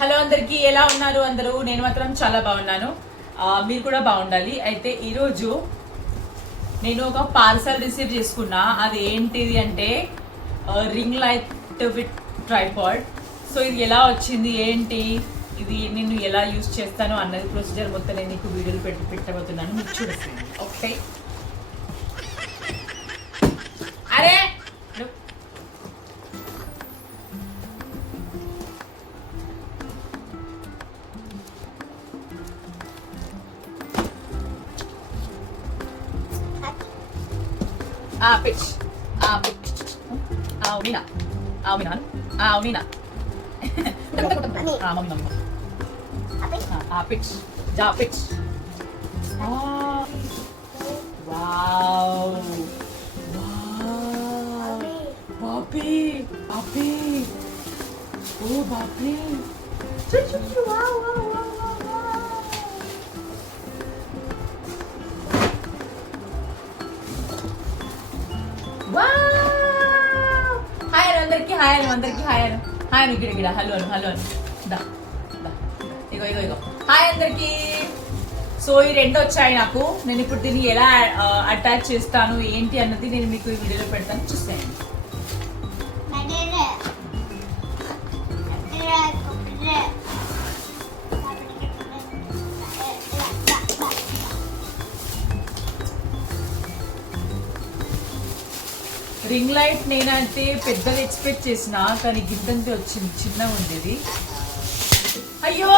Hello అందరికి, ఎలా ఉన్నారు అందరూ? నేను మాత్రం చాలా బాగున్నాను. మీరు కూడా బాగుండాలి. అయితే ఈరోజు నేను ఒక పార్సల్ రిసీవ్ చేసుకున్నా. అది ఏంటిది అంటే ring light with tripod. So ఇది ఎలా వచ్చింది, ఏంటి, ఇది నేను ఎలా యూజ్ చేస్తాను అన్నది ప్రొసీజర్ మొత్తం నేను మీకు వీడియోలు పెట్టబోతున్నాను. మీకు చూపిస్తాను. ఓకే, అరే pitch. Pitch. Nina. Nina. Nina. Mami. Pitch. Ja, pitch. Wow. Papi. Oh, Papi. Wow. Hi అందరికి, హాయ్ గిడ హలో దా ఇగో హాయ్ అందరికి. సో ఈ రెండు వచ్చాయి నాకు. నేను ఇప్పుడు దీన్ని ఎలా అటాచ్ చేస్తాను ఏంటి అన్నది నేను మీకు ఈ వీడియోలో పెడతాను, చూస్తాను. రింగ్ లైట్ నేనంటే పెద్దగా ఎక్స్పెక్ట్ చేసిన, కానీ గిద్దంతే వచ్చింది, చిన్నగా ఉంది ఇది. అయ్యో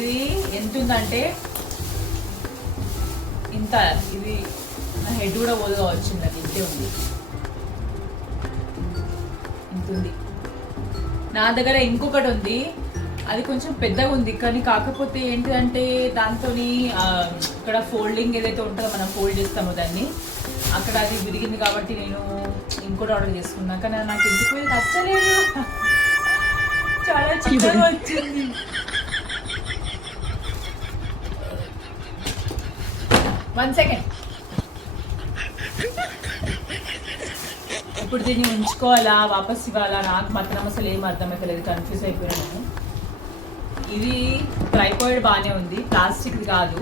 ఇది ఎంత ఉందంటే ఇంత, ఇది నా హెడ్ కూడా ఓలుగా వచ్చింది, అది ఇంతే ఉంది, ఇంత ఉంది. నా దగ్గర ఇంకొకటి ఉంది, అది కొంచెం పెద్దగా ఉంది, కానీ కాకపోతే ఏంటిదంటే దాంతో ఇక్కడ ఫోల్డింగ్ ఏదైతే ఉంటుందో మనం ఫోల్డ్ చేస్తామో దాన్ని, అక్కడ అది విరిగింది కాబట్టి నేను ఇంకోటి ఆర్డర్ చేసుకున్నా. కానీ నాకు ఎందుకు నచ్చలేదు, చాలా చిన్నగా వచ్చింది. One second. ఇప్పుడు దీన్ని ఉంచుకోవాలా, వాపస్ ఇవ్వాలా, నాకు మాత్రం అసలు ఏం అర్థమైతలేదు, కన్ఫ్యూజ్ అయిపోయాను. ఇది ట్రైపాడ్ బాగానే ఉంది, ప్లాస్టిక్ కాదు,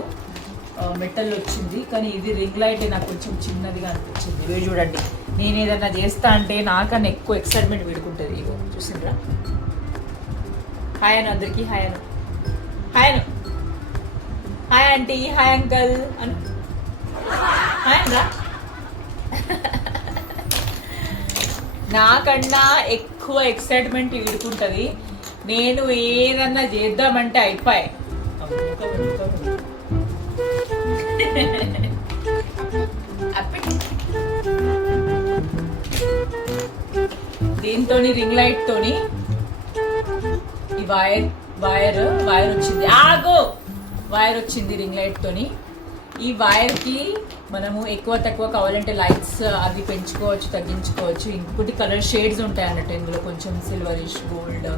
మెటల్ వచ్చింది. కానీ ఇది రింగ్ లైట్ నాకు కొంచెం చిన్నదిగా అనిపించింది. వీడు చూడండి, నేను ఏదన్నా చేస్తా అంటే నాకన్నా ఎక్కువ ఎక్సైట్మెంట్ వీడుకుంటుంది. ఇగో చూసిండ్రా. హాయ్ అను అందరికి, హాయ్ ఆంటీ, హాయ్ అంకల్ అను, హాయ్ అనరా. నాకన్నా ఎక్కువ ఎక్సైట్మెంట్ వీడుకుంటుంది. నేను ఏదన్నా చేద్దామంటే అయిపోయి. దీంతో రింగ్ లైట్ తోని ఈ వైర్ వచ్చింది, వైర్ వచ్చింది రింగ్ లైట్ తోని. ఈ వైర్ కి మనము ఎక్కువ తక్కువ కావాలంటే లైట్స్ అవి పెంచుకోవచ్చు, తగ్గించుకోవచ్చు. ఇంకోటి కలర్ షేడ్స్ ఉంటాయి అన్నట్టు ఇందులో, కొంచెం సిల్వరిష్, గోల్డ్,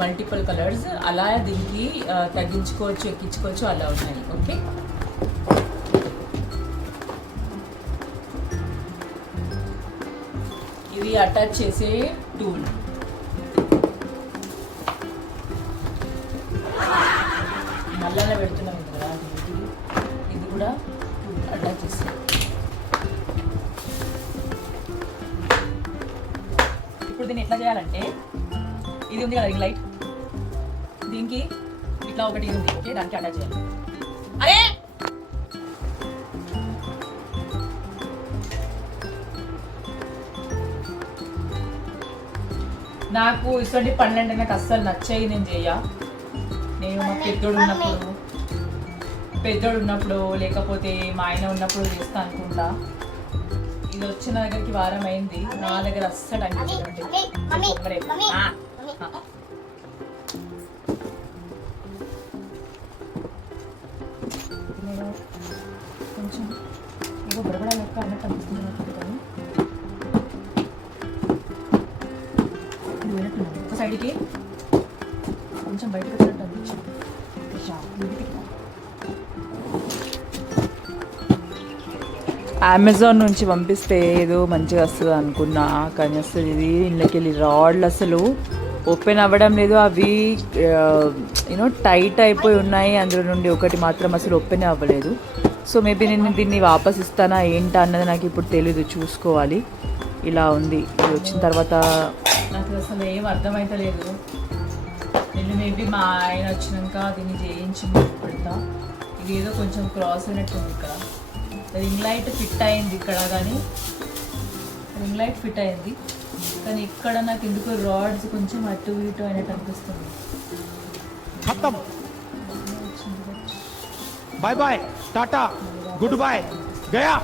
మల్టిపుల్ కలర్స్, అలా దీనికి తగ్గించుకోవచ్చు, ఎక్కించుకోవచ్చు, అలా ఉన్నాయి. ఓకే, ఇది అటాచ్ చేసే టూల్. నల్లనే పెడుతున్నాం కదా, ఇది కూడా అటాచ్ చేసే. ఇప్పుడు దీన్ని ఎట్లా చేయాలంటే, ఇది ఉంది కదా రింగ్ లైట్, దీనికి ఇట్లా ఒకటి ఉంది, ఓకే, దానికి అటాచ్ చేయాలి. అరే నాకు ఇటువంటి పనులు అంటే నాకు అస్సలు నచ్చాయి, నేను నేను మా పెద్దోడు ఉన్నప్పుడు లేకపోతే మా ఆయన ఉన్నప్పుడు చేస్తా అనుకుంటా. ఇది వచ్చిన దగ్గరికి వారం అయింది, నా దగ్గర అస్సలు అనిపించండి. నేను కొంచెం ఏదో బడబడ లెక్క అన్నట్టు అనిపిస్తుంది కానీ ఒక సైడ్కి కొంచెం బయటకు వచ్చినట్టు అనిపించింది. అమెజాన్ నుంచి పంపిస్తే ఏదో మంచిగా వస్తుంది అనుకున్నా, కానీ అసలు ఇది ఇందులోకి వెళ్ళి రాడ్లు అసలు ఓపెన్ అవ్వడం లేదు. అవి యూనో టైట్ అయిపోయి ఉన్నాయి. అందులో నుండి ఒకటి మాత్రం అసలు ఓపెన్ అవ్వలేదు. సో మేబీ నేను దీన్ని వాపస్ ఇస్తానా ఏంటా అన్నది నాకు ఇప్పుడు తెలీదు, చూసుకోవాలి. ఇలా ఉంది. ఇది వచ్చిన తర్వాత నాకు అసలు ఏం అర్థమైతలేదు. నేను మేబీ మా ఆయన వచ్చినాక దీన్ని చేయించి పెడతా. ఇది ఏదో కొంచెం క్రాస్ అయినట్టుంది. ఇక్కడ రింగ్ లైట్ ఫిట్ అయింది ఇక్కడ, కానీ రింగ్ లైట్ ఫిట్ అయింది కానీ ఇక్కడ నాకు ఎందుకు రాడ్స్ కొంచెం అటు ఇటు అయినట్టు అనిపిస్తుంది. Bye bye, tata, good boy, గయా.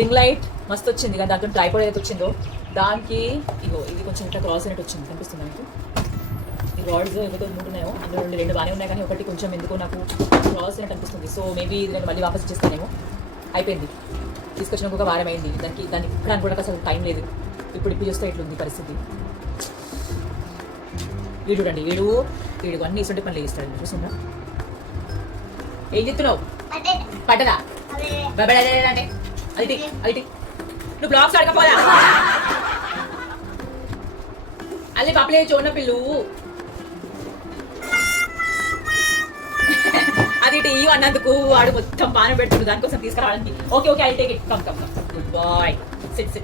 రింగ్ లైట్ మస్తు వచ్చింది, కానీ దాంట్లో ట్రైపాడ్ ఏదైతే వచ్చిందో దానికి ఇగో ఇది కొంచెం ఇట్లా క్రాస్ అయినట్టు వచ్చింది. కనిపిస్తుంది మీకు ఈ రాడ్స్ ఏవైతే 3 ఉన్నాయో అందులో 2 బాగానే ఉన్నాయి, కానీ ఒకటి కొంచెం ఎందుకో నాకు క్రాస్ అయినట్టు అనిపిస్తుంది. సో మేబీ ఇది నేను మళ్ళీ వాపస్ ఇచ్చేస్తానేమో. అయిపోయింది, తీసుకొచ్చిన ఒక వారం అయింది. దాన్ని ఇప్పుడు అనుకోవడానికి అసలు టైం లేదు. ఇప్పుడు చూస్తే ఇట్లుంది పరిస్థితి. వీడు చూడండి, వీడు అన్ని ఇస్తుంటే పనులు చేస్తాడు. చూస్తుందా? ఏం చెప్తున్నావు? పట్టదా అంటే అది నువ్వు బ్లాక్స్ అడగపోదా? అది పాపలే చూడ పిల్లు అది ఇటు అన్నందుకు వాడు మొత్తం పాన పెడుతుంది. దానికోసం తీసుకురావడానికి. Okay I take it. Come good boy, sit.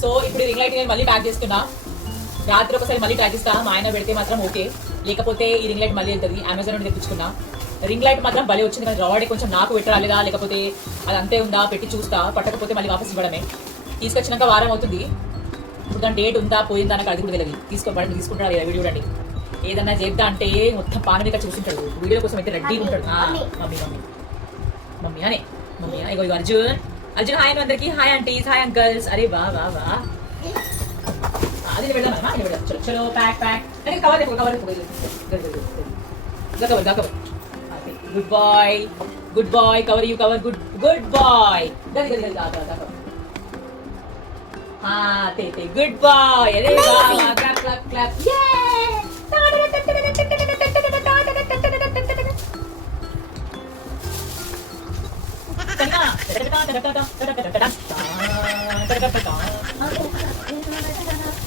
So ఇప్పుడు రింగ్ లైట్ నేను మళ్ళీ ప్యాక్ చేస్తున్నా. రాత్రి ఒకసారి మళ్ళీ ప్యాక్ ఇస్తా. మా ఆయన పెడితే మాత్రం ఓకే, లేకపోతే ఈ రింగ్ లైట్ మళ్ళీ వెళ్తుంది. అమెజాన్ నుండి తెప్పించుకున్నా. రింగ్ లైట్ మాత్రం భలే వచ్చింది, కానీ రాడ్ కొంచెం నాకు పెట్టరాలేదా లేకపోతే అది అంతే ఉందా పెట్టి చూస్తా. పట్టకపోతే మళ్ళీ వాపస్ ఇవ్వడమే. తీసుకొచ్చినాక వారం అవుతుంది. ఇప్పుడు దాని డేట్ ఉందా పోయిందా నాకు అది కూడా తెలియదు. తీసుకుంటాడు లేదా వీడియో చూడండి. ఏదన్నా చేద్దా అంటే మొత్తం పానవిక చూసింటాడు. వీడియో కోసం అయితే రెడీగా ఉంటాడు. మమ్మీ అనే ఇగో అర్జున్ హాయ్ అందరికి. Hi aunties, hi uncles. అరే వా అది పెడదామా? చలో pack cover good boy cover you cover good boy. Good boy. అరే clap.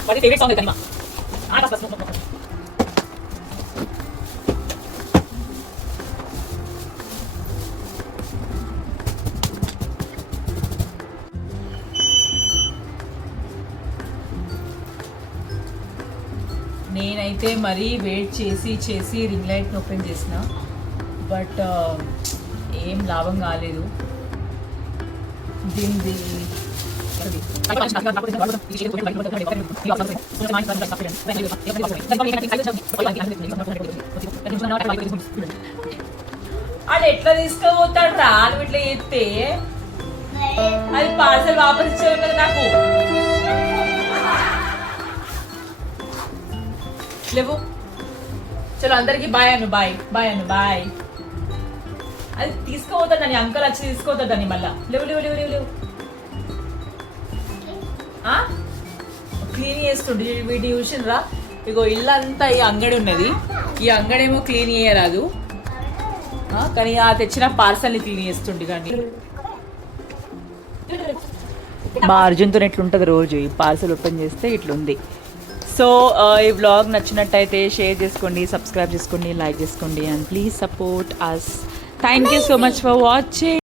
What is your favorite song, Kanima? నేనైతే మరీ వెయిట్ చేసి రింగ్ లైట్ ఓపెన్ చేసిన, బట్ ఏం లాభం కాలేదు. దీనిది అది ఎట్లా తీసుకోపోతాడు రా? నువ్వు ఇట్లా చెప్తే అది పార్సల్ వాపస్ ఇచ్చేది కదా నాకు. లేవు. చలో అందరికి బాయ్ అను. బాయ్. అది తీసుకోపోతాడని అంకల్ వచ్చి తీసుకోతాడని మళ్ళా. లేవు. క్లీన్ చేస్తుండే వీటి చూసినరా? ఇగో ఇల్లంతా ఈ అంగడి ఉన్నది. ఈ అంగడేమో క్లీన్ చేయరాదు, కానీ ఆ తెచ్చిన పార్సల్ని క్లీన్ చేస్తుండే. కానీ మా అర్జున్తో ఎట్లుంటుంది రోజు ఈ పార్సల్ ఓపెన్ చేస్తే ఇట్లుంది. సో ఈ వ్లాగ్ నచ్చినట్టయితే షేర్ చేసుకోండి, సబ్స్క్రైబ్ చేసుకోండి, లైక్ చేసుకోండి, and please support us. Thank you so much for watching.